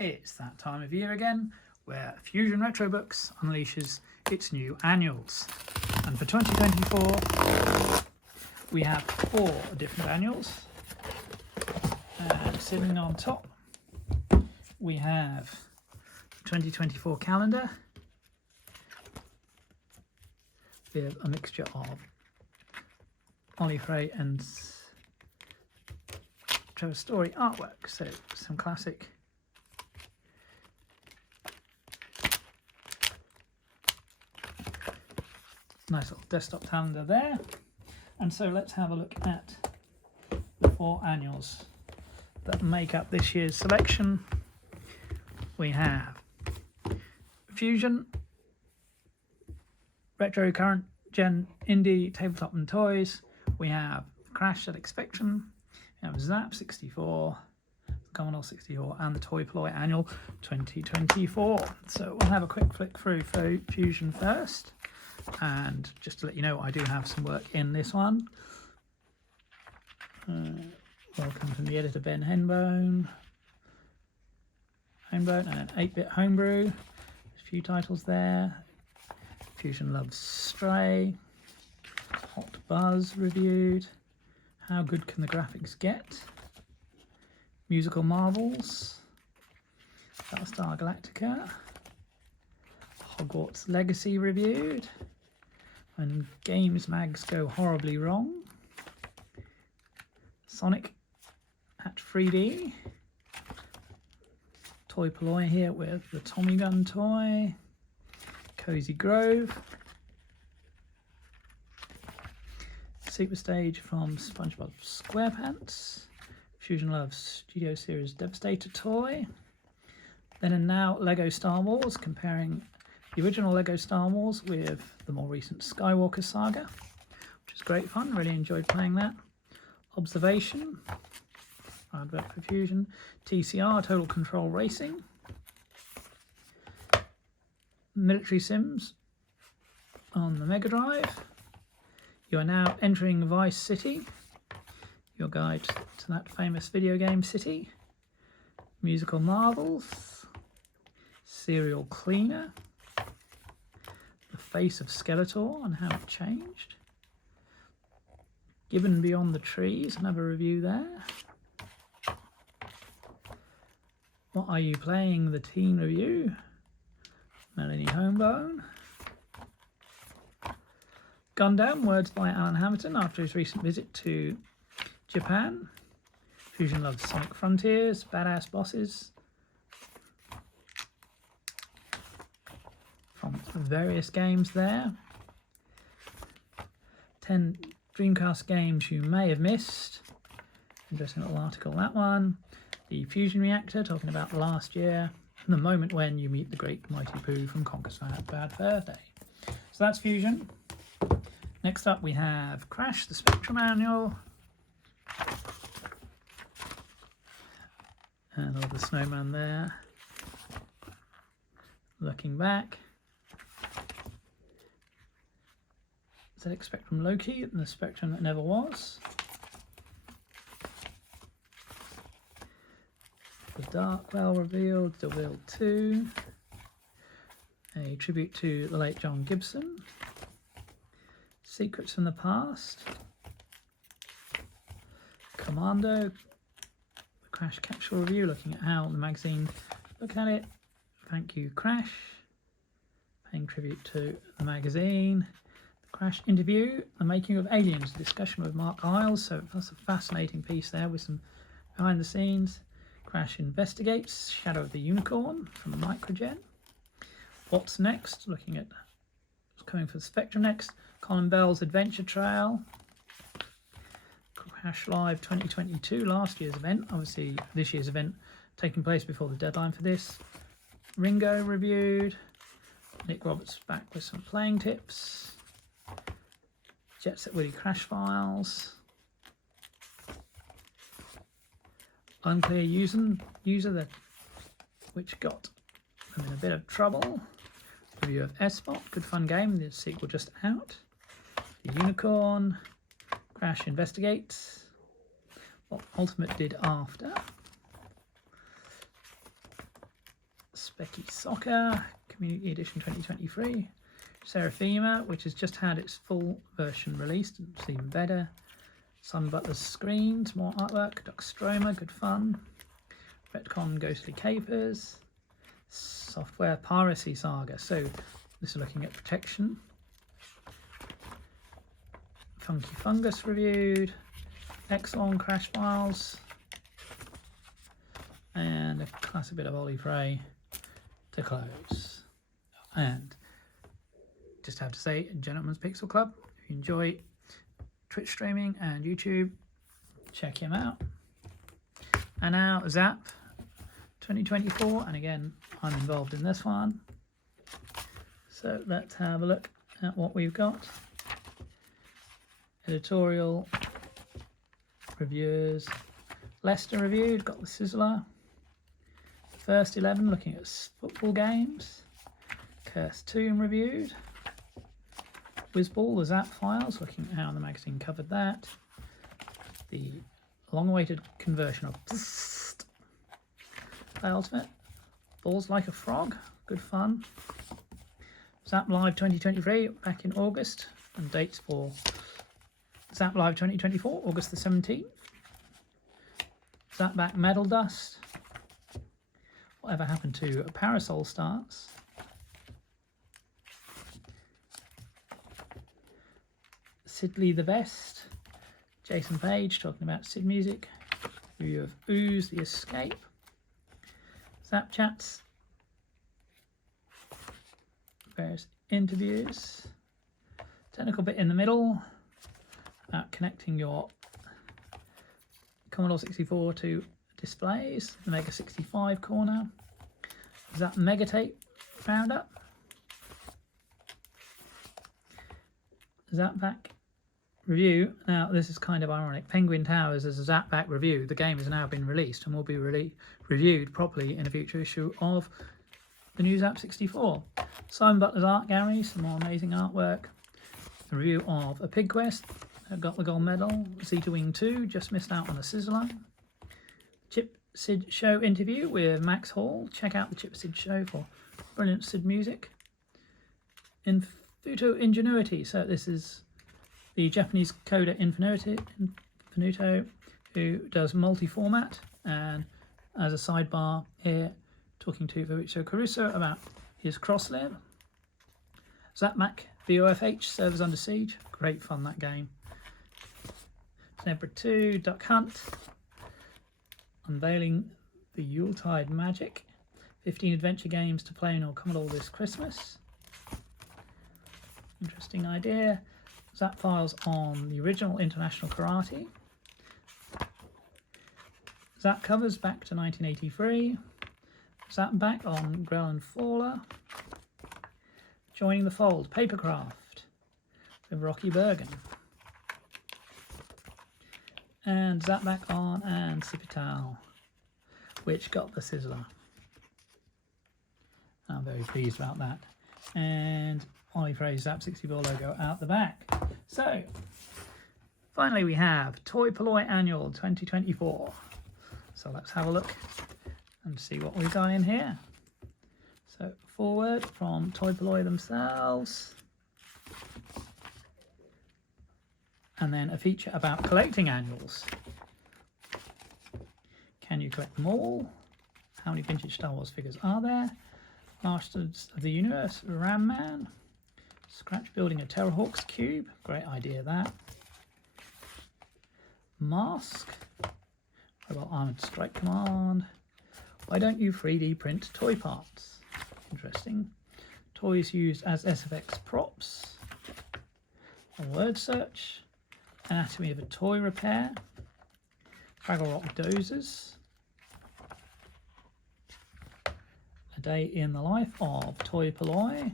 It's that time of year again where Fusion Retro Books unleashes its new annuals. And for 2024 we have 4 different annuals. And sitting on top we have the 2024 calendar with a mixture of Ollie Frey and Trevor Story artwork, so some classic nice little desktop calendar there. And so let's have a look at the 4 annuals that make up this year's selection. We have Fusion, Retro Current Gen Indie Tabletop and Toys. We have Crash ZX Spectrum. We have ZZAP 64, Commodore 64, and the Polloi Annual 2024. So we'll have a quick flick through Fusion first. And just to let you know, I do have some work in this one. Welcome from the editor Ben Henbone and an 8-bit homebrew. There's a few titles there. Fusion Loves Stray, Hot Buzz reviewed, How Good Can the Graphics Get, Musical Marvels, Battlestar Galactica, Hogwarts Legacy reviewed, and Games Mags Go Horribly Wrong, Sonic at 3D, Toy Polloi here with the Tommy Gun toy, Cozy Grove, Super Stage from SpongeBob SquarePants, Fusion Loves Studio Series Devastator toy, Then and Now Lego Star Wars, comparing the original Lego Star Wars with the more recent Skywalker saga, which is great fun, really enjoyed playing that. Observation, advert for Fusion, TCR, Total Control Racing, Military Sims on the Mega Drive, You Are Now Entering Vice City, your guide to that famous video game city, Musical Marvels, Serial Cleaner, The Face of Skeletor and How It Changed, Gibbon Beyond the Trees, another review there. What Are You Playing? The Teen Review, Melanie Homebone. Gundam, words by Alan Hamilton after his recent visit to Japan. Fusion Loves Sonic Frontiers, Badass Bosses, from various games there. 10 Dreamcast games you may have missed. Interesting little article, that one. The Fusion Reactor, talking about last year. And the moment when you meet the great mighty Pooh from Conker's Bad Fur Day. So that's Fusion. Next up we have Crash, the Spectrum Annual. And all the snowman there. Looking back. ZX Spectrum Loki, and the Spectrum that never was. The Darkwell revealed, DeWill 2. A tribute to the late John Gibson. Secrets from the Past. Commando, the Crash Capsule review, looking at how the magazine look at it. Thank you, Crash. Paying tribute to the magazine. Crash interview, The Making of Aliens, a discussion with Mark Isles. So that's a fascinating piece there with some behind the scenes. Crash investigates, Shadow of the Unicorn from Microgen. What's next? Looking at what's coming for the Spectrum next. Colin Bell's Adventure Trail. Crash Live 2022, last year's event. Obviously this year's event taking place before the deadline for this. Ringo reviewed. Nick Roberts back with some playing tips. Jet Set Willy Crash Files. unclear user which got them in a bit of trouble. Review of S-Bot, good fun game, the sequel just out. The Unicorn, Crash Investigates, what Ultimate did after. Specky Soccer, Community Edition 2023. Seraphima, which has just had its full version released, and it's even better. Sun Butler's Screens, more artwork. Duckstroma, good fun. Retcon Ghostly Capers. Software Piracy Saga. So this is looking at protection. Funky Fungus reviewed. Exelon Crash Files. And a classic bit of Ollie Frey to close. And just have to say, Gentleman's Pixel Club, if you enjoy Twitch streaming and YouTube, check him out. And now ZZAP 2024, and again, I'm involved in this one. So let's have a look at what we've got. Editorial reviewers. Leicester reviewed, got the Sizzler. First 11 looking at football games. Cursed Tomb reviewed. Whizball, the ZZAP files, looking at how the magazine covered that. The long-awaited conversion of by Ultimate. Balls Like a Frog, good fun. ZZAP Live 2023 back in August, and dates for ZZAP Live 2024, August the 17th. ZZAP Back Metal Dust. Whatever happened to Parasol Stars? Sidley the Best. Jason Page talking about Sid Music. Review of Ooze the Escape. ZZAP Chats. Various interviews. Technical bit in the middle about connecting your Commodore 64 to displays. The Mega 65 corner. ZZAP Megatape roundup. ZZAP Back review. Now this is kind of ironic. Penguin Towers is a ZZAP Back review. The game has now been released and will be reviewed properly in a future issue of the new ZZAP 64. Simon Butler's Art Gallery, some more amazing artwork. A review of A Pig Quest, got the gold medal. Zeta Wing 2, just missed out on a Sizzler. Chip Sid Show interview with Max Hall. Check out the Chip Sid Show for brilliant Sid music. Infuto Ingenuity, so this is the Japanese coder Infinito, who does multi-format, and as a sidebar here, talking to Fabrizio Caruso about his crosslib. ZZAP BOFH, Servers Under Siege, great fun that game. Tenebra 2, Duck Hunt, unveiling the Yuletide Magic, 15 adventure games to play on your Commodore this Christmas. Interesting idea. ZZAP files on the original International Karate. ZZAP covers back to 1983. ZZAP back on Grell and Fowler. Joining the Fold, Papercraft with Rocky Bergen. And ZZAP back on and Cipital, which got the Sizzler. I'm very pleased about that. And Ollie Frey's ZZAP 64 logo out the back. So, finally we have Toy Polloi Annual 2024. So let's have a look and see what we've got in here. So, forward from Toy Polloi themselves. And then a feature about collecting annuals. Can you collect them all? How many vintage Star Wars figures are there? Masters of the Universe, Ram Man. Scratch building a Terrorhawks cube. Great idea that. Mask. Mobile Armored Strike Command. Why don't you 3D print toy parts? Interesting. Toys used as SFX props. A word search. Anatomy of a toy repair. Fraggle Rock dozers. A day in the life of Toy Polloi.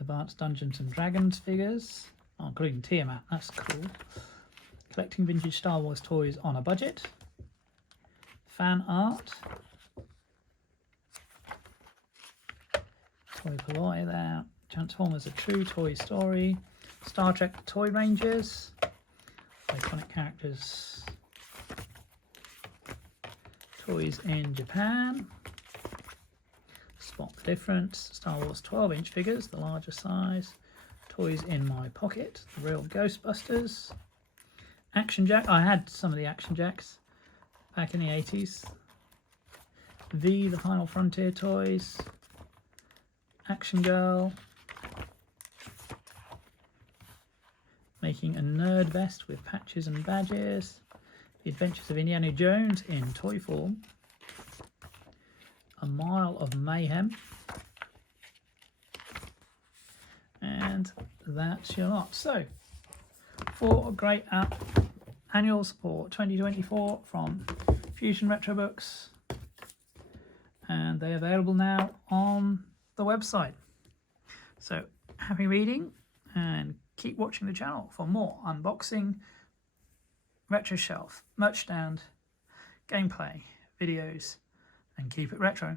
Advanced Dungeons and Dragons figures, including Tiamat, that's cool. Collecting vintage Star Wars toys on a budget. fan art. Toy Polloi there. Transformers: A True Toy Story. Star Trek: The Toy Rangers. Iconic characters. Toys in Japan. Spot the difference. Star Wars 12-inch figures, the larger size. Toys in my pocket. The real Ghostbusters. Action Jack. I had some of the Action Jacks back in the 80s. The Final Frontier toys. Action Girl. Making a nerd vest with patches and badges. The Adventures of Indiana Jones in toy form. A Mile of Mayhem. And that's your lot. So, 4 great annuals for 2024 from Fusion Retro Books. And they're available now on the website. So, happy reading and keep watching the channel for more unboxing, retro shelf, merch stand, gameplay, videos, and keep it retro.